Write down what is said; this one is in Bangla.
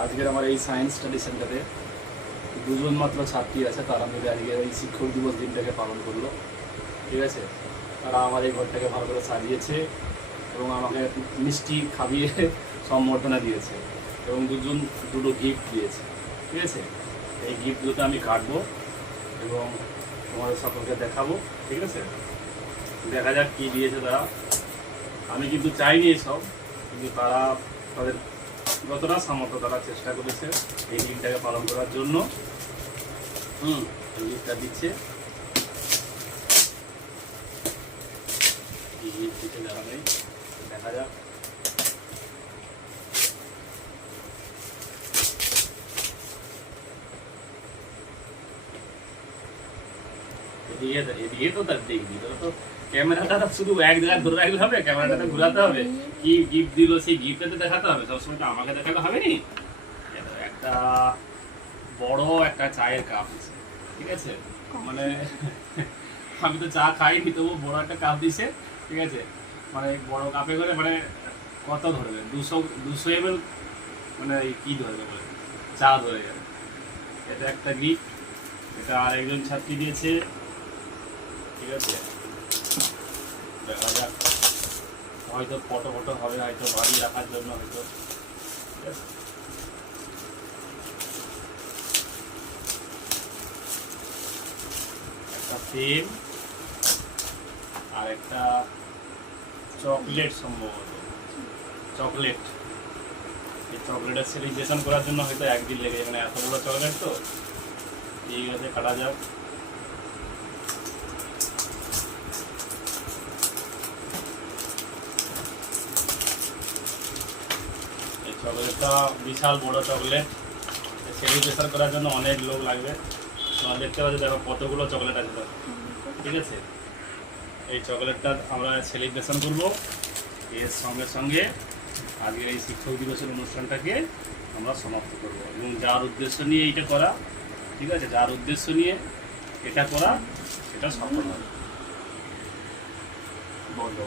আজকের আমার এই সায়েন্স স্টাডি সেন্টারে দুজন মাত্র ছাত্রী আছে, তারা মিলে আজকে এই শিক্ষক দিবস দিনটাকে পালন করলো। ঠিক আছে, তারা আমার এই ঘরটাকে ভালো করে সাজিয়েছে এবং আমাকে মিষ্টি খাইয়ে সম্বর্ধনা দিয়েছে এবং দুটো গিফট দিয়েছে। ঠিক আছে, এই গিফটগুলোতে আমি কাটবো এবং তোমাদের সকলকে দেখাবো। ঠিক আছে, দেখা যাক কী দিয়েছে তারা। আমি কিন্তু চাইনি এসব, কিন্তু তারা তাদের যতটা সামর্থ্য তারা চেষ্টা করেছে এই দিনটাকে পালন করার জন্য। এই গিফটটা দিচ্ছে, এই গিফট দিতে দেখা নেই, দেখা যাক। এদিকে তো তার দেখবি, তো ক্যামেরাটা শুধু এক জায়গায় ধরে রাখলে হবে? ক্যামেরাটাতে ঘুরাতে হবে, কি গিফট দিল সেই গিফটটাতে দেখাতে হবে, সবসময় তো আমাকে দেখাতে হবে নি। একটা বড় একটা চায়ের কাপ দিছে। ঠিক আছে, মানে আমি তো চা খাইনি, তবু বড় একটা কাপ দিছে। ঠিক আছে, মানে বড় কাপে করে মানে কত ধরবে, 200 ml, মানে কি ধরবে বলে চা ধরে যাবে। এটা একটা গিফট, এটা আরেকজন ছাত্রী দিয়েছে। ঠিক আছে, দেখা যাক, হয়তো ফটো হবে, হয়তো বাড়ি রাখার জন্য হয়তো। ঠিক আছে, একটা পেন আর একটা চকলেট, সম্ভবত চকলেট। এই চকলেটের সেলিব্রেশন করার জন্য হয়তো একদিন লেগে যাবে, মানে এতগুলো চকলেট তো। ঠিক আছে, কাটা যাক। এই চকলেটটা বিশাল বড় চকলেট, সেলিব্রেশন করার জন্য অনেক লোক লাগবে। তোমরা দেখতে পাচ্ছ, দেখো কতগুলো চকলেট আছে তো। ঠিক আছে, এই চকলেটটা আমরা সেলিব্রেশন করব। এর সঙ্গে সঙ্গে আজকের এই শিক্ষক দিবসের অনুষ্ঠানটাকে আমরা সমাপ্ত করব এবং যার উদ্দেশ্য নিয়ে এইটা করা, ঠিক আছে, যার উদ্দেশ্য নিয়ে এটা করা, সেটা সফল হবে। বন্ধ।